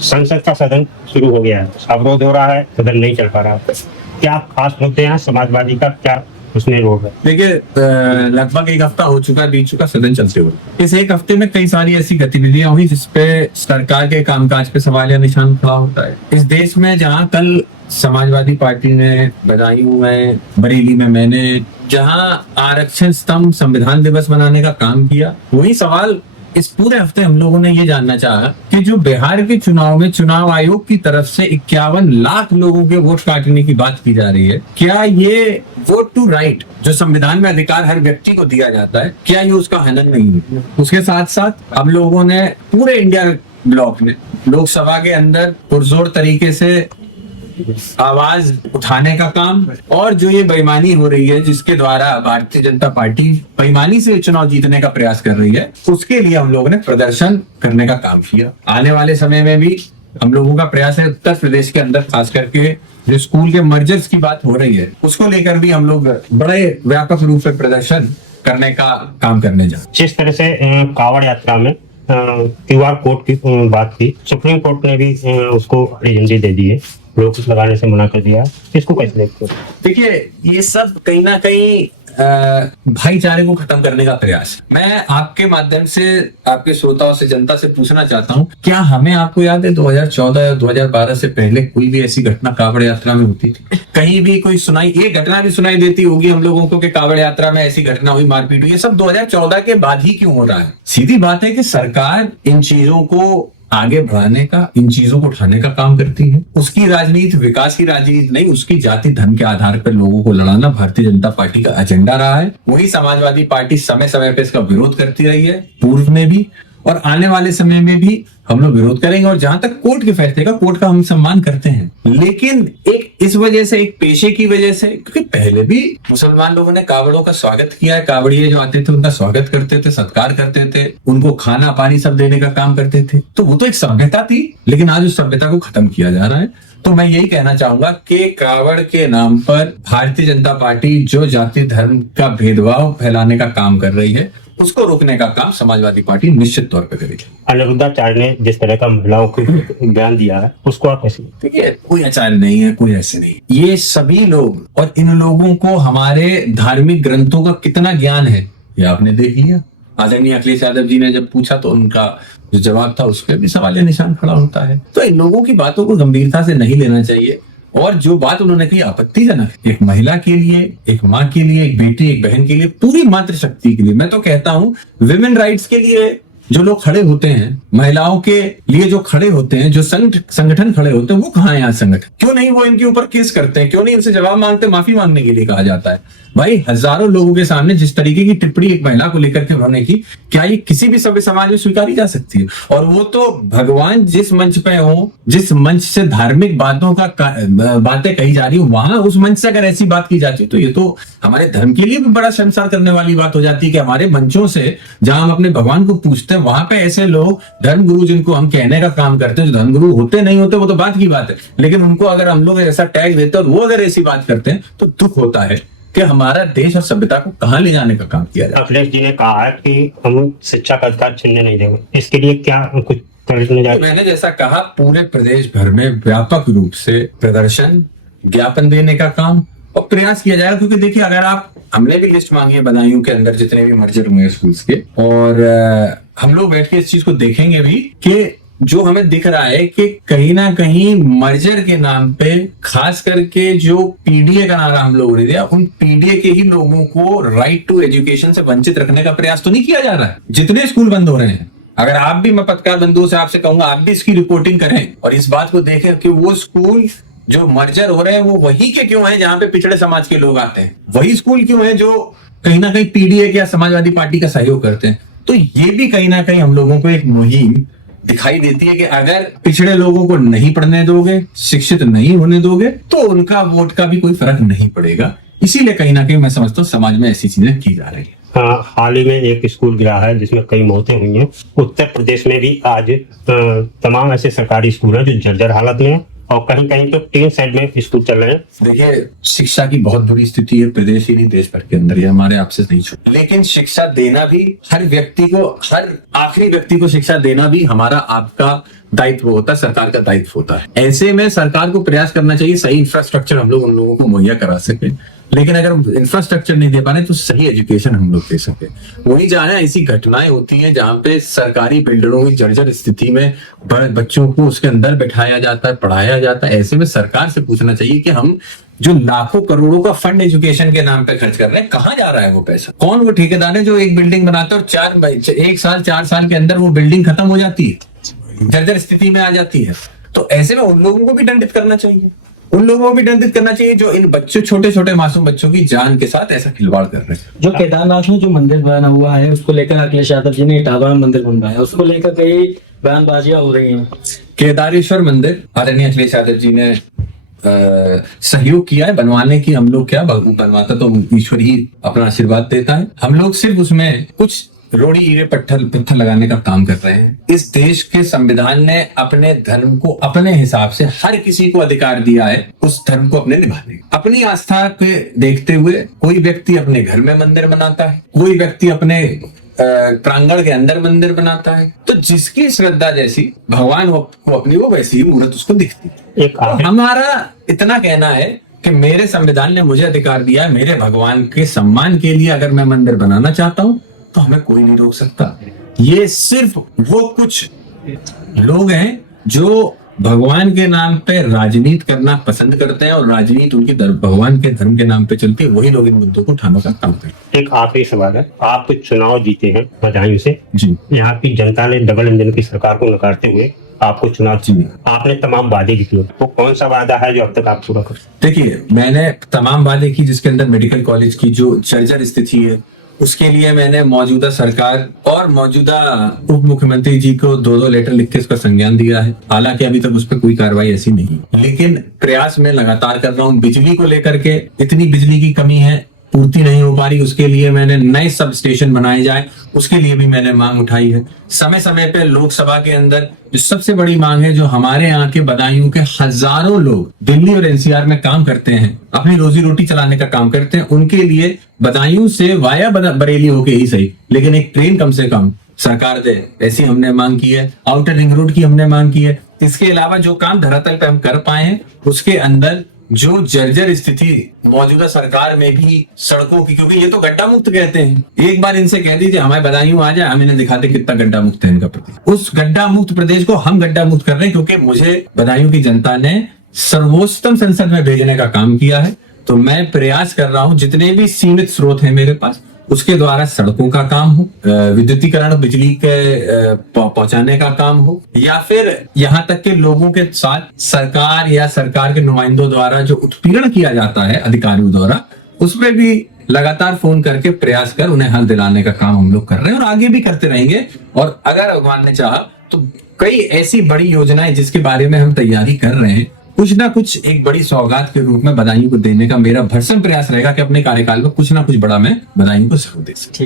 संसद का सदन शुरू हो गया है, अवरोध हो रहा है, सदन नहीं चल पा रहा। क्या खास मुद्दे हैं समाजवादी का, क्या उसमें रोल है? देखिए, लगभग एक हफ्ता हो चुका, बीत चुका सदन चलते हुए। इस एक हफ्ते में कई सारी ऐसी गतिविधियां हुई जिसपे सरकार के कामकाज पे सवाल या निशान खड़ा होता है। इस देश में जहां कल समाजवादी पार्टी ने, बदायूं में, बरेली में मैंने जहां आरक्षण स्तंभ संविधान दिवस मनाने का काम किया, वही सवाल इस पूरे हफ्ते हम लोगों ने ये जानना चाहा कि जो बिहार के चुनाव में चुनाव आयोग की तरफ से 51 लाख लोगों के वोट काटने की बात की जा रही है, क्या ये वोट टू राइट जो संविधान में अधिकार हर व्यक्ति को दिया जाता है, क्या ये उसका हनन नहीं है? उसके साथ साथ हम लोगों ने पूरे इंडिया ब्लॉक में लोकसभा के अंदर पुरजोर तरीके से आवाज उठाने का काम, और जो ये बेईमानी हो रही है जिसके द्वारा भारतीय जनता पार्टी बेईमानी से चुनाव जीतने का प्रयास कर रही है, उसके लिए हम लोगों ने प्रदर्शन करने का काम किया। आने वाले समय में भी हम लोगों का प्रयास है उत्तर प्रदेश के अंदर, खास करके जो स्कूल के मर्जर्स की बात हो रही है उसको लेकर भी हम लोग बड़े व्यापक रूप से प्रदर्शन करने का काम करने जा रहे हैं। जिस तरह से कांवड़ यात्रा में QR कोड की बात की, सुप्रीम कोर्ट ने भी उसको हरी झंडी दे दी है, रोक लगाने से मना कर दिया। इसको कैसे देखते हो? देखिए, ये सब कहीं ना कहीं भाईचारे को खत्म करने का प्रयास। मैं आपके माध्यम से आपके श्रोताओं से, जनता से पूछना चाहता हूं, क्या हमें, आपको याद है 2014 या 2012 से पहले कोई भी ऐसी घटना कांवड़ यात्रा में होती थी? कहीं भी कोई सुनाई, ये घटना भी सुनाई देती होगी हम लोगों को कि कांवड़ यात्रा में ऐसी घटना हुई, मारपीट हुई? ये सब 2014 के बाद ही क्यों हो रहा है? सीधी बात है कि सरकार इन चीजों को आगे बढ़ाने का, इन चीजों को उठाने का काम करती है। उसकी राजनीति विकास की राजनीति नहीं, उसकी जाति धर्म के आधार पर लोगों को लड़ाना भारतीय जनता पार्टी का एजेंडा रहा है। वही समाजवादी पार्टी समय समय पर इसका विरोध करती रही है, पूर्व में भी और आने वाले समय में भी हम लोग विरोध करेंगे। और जहां तक कोर्ट के फैसले का, कोर्ट का हम सम्मान करते हैं, लेकिन एक इस वजह से, एक पेशे की वजह से, क्योंकि पहले भी मुसलमान लोगों ने कावड़ों का स्वागत किया है, कावड़िए जो आते थे उनका स्वागत करते थे, सत्कार करते थे, उनको खाना पानी सब देने का काम करते थे, तो वो तो एक सभ्यता थी। लेकिन आज उस सभ्यता को खत्म किया जा रहा है। तो मैं यही कहना चाहूंगा कि कावड़ के नाम पर भारतीय जनता पार्टी जो जाति धर्म का भेदभाव फैलाने का काम कर रही है, उसको रोकने का काम समाजवादी पार्टी निश्चित तौर पर करेगी। अनिरुद्धाचार्य ने जिस तरह का महिलाओं को बयान दिया है, उसको आप कैसे? देखिए, कोई आचार्य नहीं है, कोई ऐसे नहीं। ये सभी लोग, और इन लोगों को हमारे धार्मिक ग्रंथों का कितना ज्ञान है ये आपने देख लिया। आदरणीय अखिलेश यादव जी ने जब पूछा तो उनका जो जवाब था उस पर भी सवाल निशान खड़ा होता है। तो इन लोगों की बातों को गंभीरता से नहीं लेना चाहिए। और जो बात उन्होंने कही आपत्तिजनक, एक महिला के लिए, एक माँ के लिए, एक बेटी, एक बहन के लिए, पूरी मातृशक्ति के लिए, मैं तो कहता हूं विमेन राइट्स के लिए जो लोग खड़े होते हैं, महिलाओं के लिए जो खड़े होते हैं, जो संगठन खड़े होते हैं, वो कहाँ है आज संगठन? क्यों नहीं वो इनके ऊपर केस करते हैं? क्यों नहीं इनसे जवाब मांगते, माफी मांगने के लिए कहा जाता है? भाई, हजारों लोगों के सामने जिस तरीके की टिप्पणी एक महिला को लेकर के उन्होंने की, क्या ये किसी भी सभ्य समाज में स्वीकारी जा सकती है? और वो तो भगवान जिस मंच पे हो, जिस मंच से धार्मिक बातों का बातें कही जा रही हो, वहां उस मंच से अगर ऐसी बात की जाती है तो ये तो हमारे धर्म के लिए भी बड़ा शर्मसार करने वाली बात हो जाती है कि हमारे मंचों से, जहां हम अपने भगवान को पूछते हैं, वहां पे ऐसे लोग, धर्मगुरु जिनको हम कहने का काम करते हैं, जो धर्मगुरु होते नहीं होते वो तो बात की बात है, लेकिन उनको अगर हम लोग ऐसा टैग देते हैं और वो अगर ऐसी बात करते हैं तो दुख होता है कि हमारा देश और सभ्यता को कहां ले जाने का काम किया जाए। अखिलेश जी ने कहा है कि हम शिक्षा का अधिकार छीनने नहीं देंगे, इसके लिए क्या कुछ करने जा रहे हैं? मैंने जैसा कहा, पूरे प्रदेश भर में व्यापक रूप से प्रदर्शन, ज्ञापन देने का काम और प्रयास किया जाएगा। क्योंकि देखिए, अगर आप, हमने भी लिस्ट मांगी है बदायूं के अंदर जितने भी मर्जर हुए स्कूल्स के, और हम लोग बैठ के इस चीज को देखेंगे भी कि जो हमें दिख रहा है कि कहीं ना कहीं मर्जर के नाम पे, खास करके जो पीडीए का नारा हम लोगों ने दिया, उन पीडीए के ही लोगों को राइट टू एजुकेशन से वंचित रखने का प्रयास तो नहीं किया जा रहा है। जितने स्कूल बंद हो रहे हैं, अगर आप भी, मैं पत्रकार बंधुओं से आपसे कहूंगा, आप भी इसकी रिपोर्टिंग करें और इस बात को देखें कि वो स्कूल जो मर्जर हो रहे हैं वो वही के क्यों हैं जहां पे पिछड़े समाज के लोग आते हैं, वही स्कूल क्यों हैं जो कहीं ना कहीं पीडीए या समाजवादी पार्टी का सहयोग करते हैं। तो ये भी कहीं ना कहीं हम लोगों को एक मुहिम दिखाई देती है कि अगर पिछड़े लोगों को नहीं पढ़ने दोगे, शिक्षित नहीं होने दोगे, तो उनका वोट का भी कोई फर्क नहीं पड़ेगा। इसीलिए कहीं ना कहीं मैं समझता हूँ समाज में ऐसी चीजें की जा रही है। हाँ, हाल ही में एक स्कूल गिरा है जिसमें कई मौतें हुई हैं। उत्तर प्रदेश में भी आज तमाम ऐसे सरकारी स्कूल हैं जो जर्जर हालत में हैं, और कहीं कहीं तो 3 साइड में स्कूल चल रहे हैं। देखिए, शिक्षा की बहुत बुरी स्थिति है प्रदेश ही नहीं, देश भर के अंदर, ये हमारे आपसे नहीं छूट। लेकिन शिक्षा देना भी हर व्यक्ति को, हर आखिरी व्यक्ति को शिक्षा देना भी हमारा आपका दायित्व होता है, सरकार का दायित्व होता है। ऐसे में सरकार को प्रयास करना चाहिए सही इंफ्रास्ट्रक्चर हम लोग उन लोगों को मुहैया करा सके, लेकिन अगर इंफ्रास्ट्रक्चर नहीं दे पा रहे तो सही एजुकेशन हम लोग दे सके। वही जहाँ ऐसी घटनाएं होती हैं जहाँ पे सरकारी बिल्डरों की जर्जर स्थिति में बच्चों को उसके अंदर बैठाया जाता है, पढ़ाया जाता है, ऐसे में सरकार से पूछना चाहिए कि हम जो लाखों करोड़ों का फंड एजुकेशन के नाम पे खर्च कर रहे हैं, कहाँ जा रहा है वो पैसा? कौन वो ठेकेदार है जो एक बिल्डिंग बनाता है और 4 साल के अंदर वो बिल्डिंग खत्म हो जाती है, जर्जर स्थिति में आ जाती है? तो ऐसे में उन लोगों को भी दंडित करना चाहिए, उन लोगों को भी दंडित करना चाहिए जो इन बच्चों, छोटे छोटे मासूम बच्चों की जान के साथ ऐसा खिलवाड़ कर रहे हैं। जो केदारनाथ में जो मंदिर बना हुआ है उसको लेकर अखिलेश यादव जी ने इटावा में मंदिर बनवाया है, उसको लेकर कई बयानबाजियां हो रही हैं। केदारेश्वर मंदिर आदरणीय अखिलेश यादव जी ने सहयोग किया है बनवाने की। हम लोग क्या बनवाता तो ईश्वर ही अपना आशीर्वाद देता है, हम लोग सिर्फ उसमें कुछ रोड़ी ईरे पत्थर लगाने का काम कर रहे हैं। इस देश के संविधान ने अपने धर्म को अपने हिसाब से हर किसी को अधिकार दिया है उस धर्म को अपने निभाने का। अपनी आस्था पे देखते हुए कोई व्यक्ति अपने घर में मंदिर बनाता है, कोई व्यक्ति अपने प्रांगण के अंदर मंदिर बनाता है, तो जिसकी श्रद्धा जैसी भगवान को अपनी वो वैसी ही मूर्त उसको दिखती है। एक तो हमारा इतना कहना है कि मेरे संविधान ने मुझे अधिकार दिया है, मेरे भगवान के सम्मान के लिए अगर मैं मंदिर बनाना चाहता हूं तो हमें कोई नहीं रोक सकता। ये सिर्फ वो कुछ लोग हैं जो भगवान के नाम पे राजनीति करना पसंद करते हैं और राजनीति उनकी भगवान के धर्म के नाम पे चलती है, वही लोग इन मुद्दों को उठाने का काम करते हैं। एक आखिरी सवाल है, आप चुनाव जीते हैं बधाई से जी, यहाँ की जनता ने डबल इंजन की सरकार को नकारते हुए आपको चुनाव जी, आपने तमाम वादे भी किए, वो कौन सा वादा है जो अब तक आप पूरा कर? देखिए मैंने तमाम वादे की, जिसके अंदर मेडिकल कॉलेज की जो जर्जर स्थिति है उसके लिए मैंने मौजूदा सरकार और मौजूदा उप मुख्यमंत्री जी को 2-2 लेटर लिख के इसका संज्ञान दिया है। हालांकि अभी तक उस पर कोई कार्रवाई ऐसी नहीं, लेकिन प्रयास में लगातार कर रहा हूँ। बिजली को लेकर के इतनी बिजली की कमी है, पूर्ति नहीं हो पा रही, उसके लिए मैंने नए सब स्टेशन बनाए जाए, उसके लिए भी मैंने मांग उठाई है। समय समय पे लोकसभा के अंदर जो सबसे बड़ी मांग है, जो हमारे यहाँ के बदायूं के हजारों लोग दिल्ली और एनसीआर में काम करते हैं, अपनी रोजी रोटी चलाने का काम करते हैं, उनके लिए बदायूं से वाया बरेली होके ही सही, लेकिन एक ट्रेन कम से कम सरकार दे, ऐसी हमने मांग की है। आउटर रिंग रोड की हमने मांग की है। इसके अलावा जो काम धरातल पे हम कर पाए हैं उसके अंदर जो जर्जर स्थिति मौजूदा सरकार में भी सड़कों की, क्योंकि ये तो गड्ढा मुक्त कहते हैं, एक बार इनसे कह दीजिए हमारे बदायूं आ जाए, हम इन्हें दिखाते कितना गड्ढा मुक्त है इनका प्रदेश। उस गड्ढा मुक्त प्रदेश को हम गड्ढा मुक्त कर रहे हैं क्योंकि मुझे बदायूं की जनता ने सर्वोच्चतम संसद में भेजने का काम किया है। तो मैं प्रयास कर रहा हूं, जितने भी सीमित स्रोत हैं मेरे पास, उसके द्वारा सड़कों का काम हो, विद्युतीकरण बिजली के पहुंचाने का काम हो, या फिर यहाँ तक के लोगों के साथ सरकार या सरकार के नुमाइंदों द्वारा जो उत्पीड़न किया जाता है अधिकारियों द्वारा, उसमें भी लगातार फोन करके प्रयास कर उन्हें हल दिलाने का काम हम लोग कर रहे हैं और आगे भी करते रहेंगे। और अगर भगवान ने चाहा तो कई ऐसी बड़ी योजनाएं जिसके बारे में हम तैयारी कर रहे हैं, कुछ ना कुछ एक बड़ी सौगात के रूप में बदायूं को देने का मेरा भरसक प्रयास रहेगा कि अपने कार्यकाल में कुछ ना कुछ बड़ा मैं बदायूं को जरूर दे सकूं।